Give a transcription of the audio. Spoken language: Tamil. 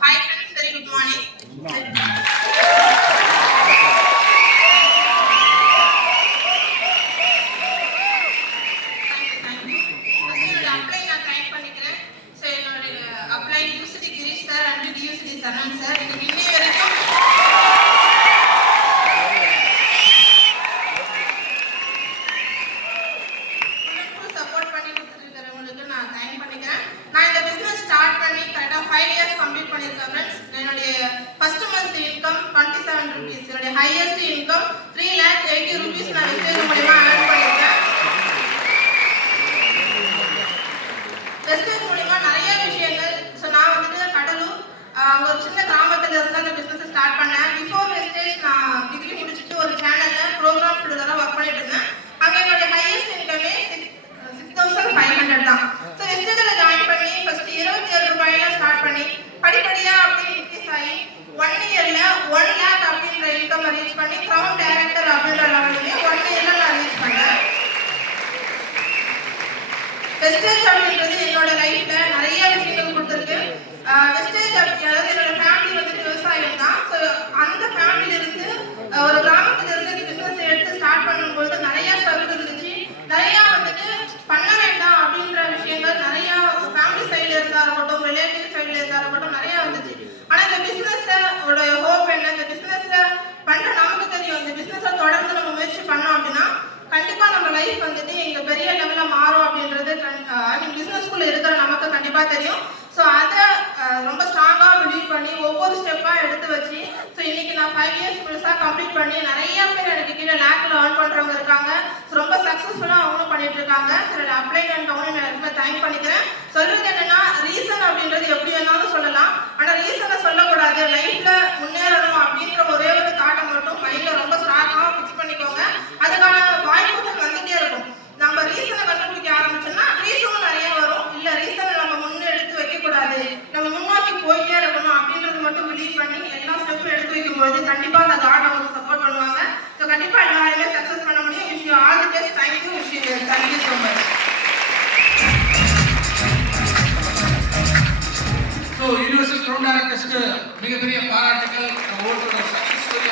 Hi friends, very good morning. Thank you. என்னோட அப்ளை நான் டைப் பண்ணிக்கிறேன். ஸோ என்னோட apply UCD Girish sir and UCD Saran sir இன்னைக்கு இன்னை வரைக்கும் சப்போர்ட் பண்ணி கொடுத்துட்டு இருக்கிறவங்களுக்கு நான் தேங்க் பண்ணிக்கிறேன். நான் இந்த பிசினஸ் ஸ்டார்ட் பண்ணி கரெக்டாக 5 years கம்ப்ளீட் பண்ணியிருக்கேன் ஃப்ரெண்ட்ஸ். என்னுடைய ஃபர்ஸ்ட் மந்த் இன்கம் 27 rupees. என்னுடைய ஹையஸ்ட் இன்கம் 3,80,000 rupees நான் வெஸ்டேஜ் மூலமா ஏர்ன் பண்ணியிருக்கேன். வெஸ்டேஜ் மூலமா நிறைய விஷயங்கள். ஸோ நான் வந்துட்டு கடலூர் அங்கே ஒரு சின்ன கிராமத்தில் இருந்து அந்த பிஸ்னஸ் ஸ்டார்ட் பண்ணேன். பிஃபோர் வெஸ்டேஜ் நான் டிகிரி முடிச்சுட்டு ஒரு சேனலில் ப்ரோக்ராம் ஃபீல்டராக ஒர்க் பண்ணிட்டு இருந்தேன். அங்கே என்னுடைய ஹையஸ்ட் இன்கமே 6,500 தான். ஸோ வெஸ்டேஜில் ஜாயின் பண்ணி ஃபர்ஸ்ட் 27 ரூபாயில ஸ்டார்ட் பண்ணி படிப்படியாக அப்படியே இன்க்ரீஸ் ஆகி 1 yearல 1 lakh அப்படின்ற இன்கம் ரீச் பண்ணி கிரவுண்ட் டைரக்டர் அப்படின்ற லெவலுமே 1 yearல நான் ரீச் பண்ணேன். வெஸ்டேஜ் அப்படின்றது என்னோட லைஃப்ல நிறைய விஷயங்கள் கொடுத்துருக்கு. வெஸ்டேஜ் அதாவது என்னோட ஃபேமிலி வந்துட்டு விவசாயம் தான். ஸோ அந்த ஃபேமிலியில இருந்து ஒரு கிராமத்துல இருந்து இந்த பிசினஸ் எடுத்து ஸ்டார்ட் பண்ணும்போது நிறைய ஸ்ட்ரகிள் இருந்துச்சு. நிறைய வந்துட்டு பண்ண வேண்டாம் அப்படின்ற விஷயங்கள் நிறைய ஃபேமிலி சைட்ல இருந்தா இருக்கட்டும், ரிலேட்டிவ் சைட்ல இருந்தா இருக்கட்டும் நிறைய வந்துச்சு. ஆனா இந்த பிசினஸோட ஹோப் என்ன, இந்த பிசினஸ்ல பண்ற நமக்கு தெரியும். இந்த பிசினஸை தொடர்ந்து நம்ம முயற்சி பண்ணோம் அப்படின்னா கண்டிப்பா நம்ம லைஃப் வந்துட்டு எங்க பெரிய லெவல்ல மாறும் அப்படின்றது பிசினஸ்குள்ள இருக்கிற நமக்கு கண்டிப்பா தெரியும். ஸோ அதை ரொம்ப ஸ்ட்ராங்கா பிலீவ் பண்ணி ஒவ்வொரு ஸ்டெப்பா எடுத்து வச்சு ஸோ இன்னைக்கு நான் 5 years முழுசா கம்ப்ளீட் பண்ணி நிறைய பேர் எனக்கு கீழே லேக்ல ஏர்ன் பண்றவங்க இருக்காங்க. ஸோ ரொம்ப சக்சஸ்ஃபுல்லா அவங்களும் பண்ணிட்டு இருக்காங்க. சில அப்ளை அண்ட் கவுண்ட் எல்லாருமே தேங்க் பண்ணிக்கிறேன். சொல்றது என்னன்னா ரீசன் அப்படின்றது எப்படி வேணாலும் சொல்லலாம். ஆனா ரீசனை சொல்லக்கூடாது. லைஃப்ல முன்னேறணும் அப்படின்ற ஒரே ஒரு தாட்டை மட்டும் மைண்ட்ல ரொம்ப ஸ்ட்ராங்கா ஃபிக்ஸ் பண்ணிக்கோங்க. அதுக்கான வாய்ப்புகள் வந்துட்டே இருக்கும். நம்ம ரீசனை கண்டுபிடிக்க ஆரம்பிச்சோம்னா ரீசனும் நிறைய வரும். இல்ல ரீசனை நம்ம முன்னெடுத்து வைக்க கூடாது, நம்ம முன்னோக்கி போயிட்டே இருக்கணும் அப்படின்றது மட்டும் பிலீவ் பண்ணி எல்லா ஸ்டெப்பும் எடுத்து வைக்கும்போது கண்டிப்பா அந்த காட் உங்களுக்கு சப்போர்ட் பண்ணுவாங்க. ஸோ கண்டிப்பா எல்லாருமே சக்சஸ் பண்ண முடியும். Wish you all the best. Thank you. Wish you thank you so much. So universal ground டைரக்டர்ஸ்க்கு மிகப்பெரிய பாராட்டுகள். ஒவ்வொருத்தரோட சக்சஸ் ஸ்டோரி